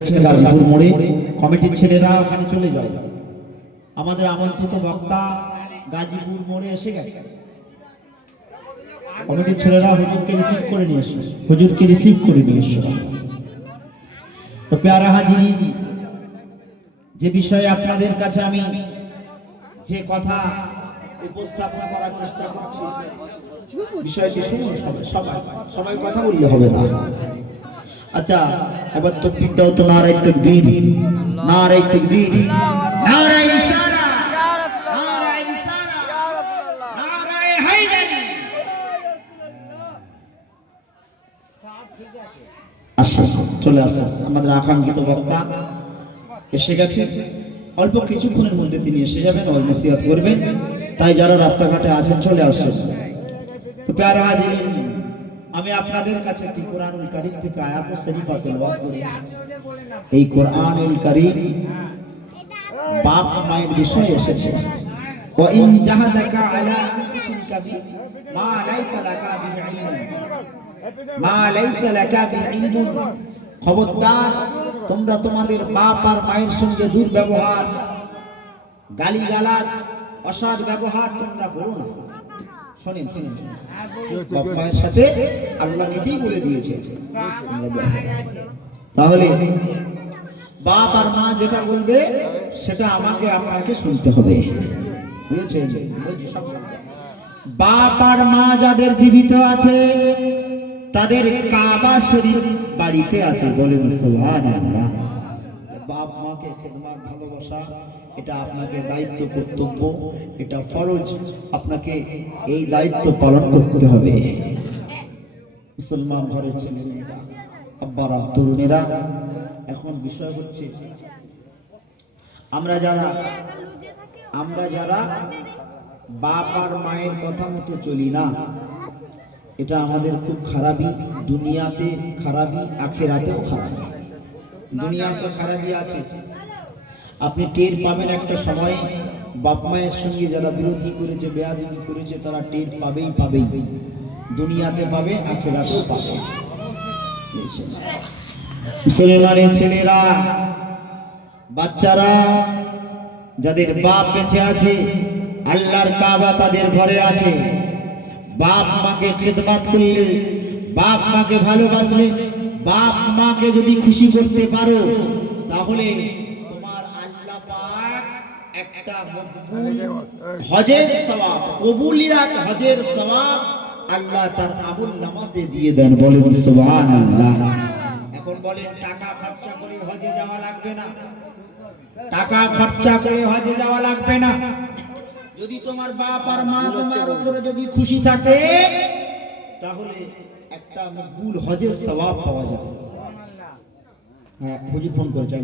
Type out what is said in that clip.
গাজীপুর মোড়ে কমিটির ছেলেরা ওখানে চলে যাও। আমাদের আমন্ত্রিত বক্তা গাজীপুর মোড়ে এসে গেছে। কমিটির ছেলেরা হুজুরকে রিসিভ করে নিয়ে এসো, হুজুরকে রিসিভ করে নিয়ে এসো। তো প্যারা হাজিরিন, যে বিষয়ে আপনাদের কাছে আমি যে কথা উপস্থাপন করার চেষ্টা করছি, বিষয়টি শুনুন। সবাই কথা বললে হবে না। আচ্ছা, এবার তাকবীর দাও তো। নারে তাকবীর, নারে তাকবীর, নারে রিসালাত, নারে রিসালাত, নারে হায়দারি। আসো, চলে আসো। আমাদের আকাঙ্ক্ষিত বক্তা এসে গেছে। অল্প কিছুক্ষণের মধ্যে তিনি এসে যাবেন, ওয়াজ নসিহত করবেন। তাই যারা রাস্তাঘাটে আছেন চলে আসেন। তো প্যারা হাজিরিন, আমি আপনাদের কাছে একটি কোরআনুল কারীম থেকে আয়াত শরীফা তেলাওয়াত করেছি। এই কোরআনুল কারীম বাপ মায়ের বিষয়ে এসেছে। ওয়া ইন জাহাদাকা আলা আন তুশরিকা বি মা লাইসা লাকা বিহি ইলম, মা লাইসা লাকা বিহি ইলম। খবরদার, তোমরা তোমাদের বাপ আর মায়ের সঙ্গে দুর্ব্যবহার, গালিগালাজ, অসৎ ব্যবহার তোমরা করো না। শুনেন, বাবার সাথে আল্লাহ নিজেই বলে দিয়েছে। তাহলে বাপ আর মা যেটা বলবে সেটা আমাকে আপনাকে শুনতে হবে, বুঝেছেন? বাপ আর মা যাদের জীবিত আছে তাদের কাবা শরীফ বাড়িতে আছে, বলেন সুবহানাল্লাহ। বাপ মাকে খেদমত, ভালোবাসা, এটা আপনাকে দায়িত্ব, কর্তব্য, এটা ফরজ। আপনাকে এই দায়িত্ব পালন করতে হবে। মুসলমান ঘরের ছেলেমেয়েরা, আব্বারা, তরুণেরা, এখন বিষয় হচ্ছে আমরা যারা বাপ আর মায়ের কথা মতো চলি না, এটা আমাদের খুব খারাপই। দুনিয়াতে খারাপই, আখিরাতেও খারাপই। দুনিয়াতে খারাপই আছে, আপনি টের পাবেন একটা সময়। বাপ মায়ের সঙ্গে যারা বিরোধী করেছে, বেয়াদবি করেছে, তারা টের পাবেই। দুনিয়াতে পাবে, আখিরাতেও পাবে। মুসলমানের ছেলেরা, বাচ্চারা, যাদের বাপ বেঁচে আছে, আল্লাহর কাবা তাদের ঘরে আছে। বাপ মাকে খেদমত করলে, বাপ মাকে ভালোবাসলে, বাপ মাকে যদি খুশি করতে পারো, তাহলে তোমার আল্লাহ পাক একটা মকবুল হজের সওয়াব, কবুলিয়াত হজের সওয়াব আল্লাহ তার আমলনামাতে দিয়ে দেন, বলেন সুবহানাল্লাহ। এখন বলেন, টাকা খরচা করে হজে যাওয়া লাগবে না? টাকা খরচা করে হজে যাওয়া লাগবে না। যদি তোমার বাপ আর মা তোমার উপরে যদি খুশি থাকে, তাহলে একটা মকবুল হজের সওয়াব পাওয়া যাবে। হ্যাঁ, হুজুর ফোন করেছে।